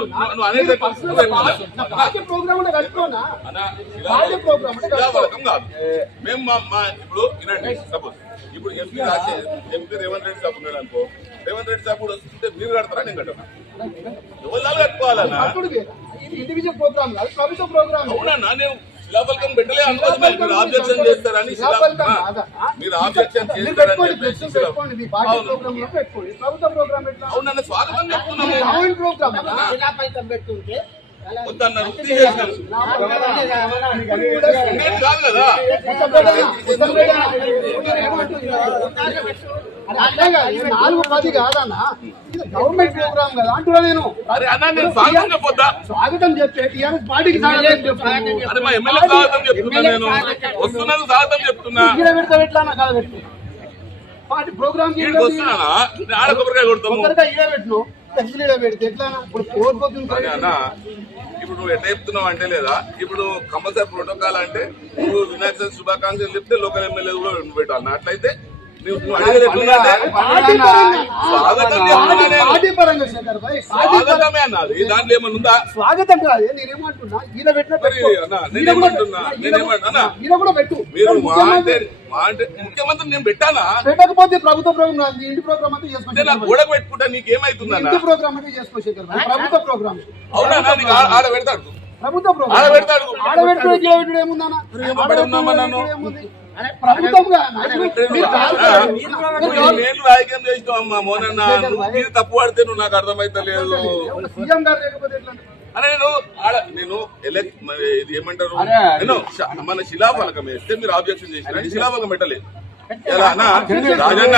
నువ్వు అనేది కాదు. మేము ఇప్పుడు వినండి, సపోజ్ ఇప్పుడు ఎంపీ రేవంత్ రెడ్డి సాబ్ ఉన్నాడు అనుకో, రేవంత్ రెడ్డి సాబ్ కూడా వస్తుంటే మీరు కడతారా నేను కట్టా? ఎవరు కట్టుకోవాలన్నా? అవునా, నేను శిలాఫలకం పెట్టలే అనుకోదు. మీరు ఆబ్జెక్షన్ చేస్తారని మీరు ఆబ్జెక్షన్ చేస్తారని అవునన్న స్వాగతం చెప్తున్నాను. వద్దన్నారు, తీసేసినారు కాదు కదా. గవర్నమెంట్ ప్రోగ్రామ్ కదా అంటున్నా నేను. అరే అన్నా, నేను స్వాగతం చెప్పొద్దా? స్వాగతం చెప్తే టీఆర్ఎస్ పార్టీకి అరే మా ఎమ్మెల్యే స్వాగతం చెప్తున్నా, నేను వస్తున్నాను స్వాగతం చెప్తున్నా. ఎట్లా కాదు పార్టీ ప్రోగ్రామ్ వస్తున్నానా? ఆడ కొబ్బరికాయ కొడతాము. పెట్టినావు పెడితే ఎట్లా ఇప్పుడు నువ్వు ఎట్లా చెప్తున్నావు అంటే, లేదా ఇప్పుడు కంపల్సరీ ప్రోటోకాల్ అంటే నువ్వు వినాయక చవితి శుభాకాంక్షలు చెప్తే లోకల్ ఎమ్మెల్యే కూడా పెట్టాలి. అట్లయితే నువ్వు అడిగేది ఎట్లుందంటే స్వాగతం చెప్తున్నా నేను. స్వాగతమే అన్నది, దాంట్లో ఏమన్నా ఉందా? స్వాగతం కాదు, నేనేమంటున్నా ఈయన నేనేమంటున్నా పెట్టు. మీరు ముఖ్యమంత్రి నేను పెట్టానా? పెట్టకపోతే ప్రభుత్వ ప్రోగ్రామ్ ఇంటి ప్రోగ్రామ్ అంతా చేసుకోవచ్చు. నాకు గోడ పెట్టుకుంటా నీకేమైతుందన్నా? ఇంటి ప్రోగ్రామ్ అంటే చేసుకోవచ్చు. ప్రభుత్వ ప్రోగ్రామ్ అవునా? నీకు ఆడ పెడతాడు, ప్రభుత్వ ప్రోగ్రామ్ ఆడ పెడతాడు. ఆడ పెట్టుడు ఏముందన్నా? రాజకీయం చేసినావమ్మా మోనన్న, నువ్వు తప్పు పడితే నువ్వు నాకు అర్థమైతలేదు. సీఎం గారు లేకపోతే అరే నేను ఇది ఏమంటారు, నేను మన శిలాఫలకం వేస్తే మీరు ఆబ్జెక్షన్ చేసిన శిలాఫలకం పెట్టలేదు. రాజన్న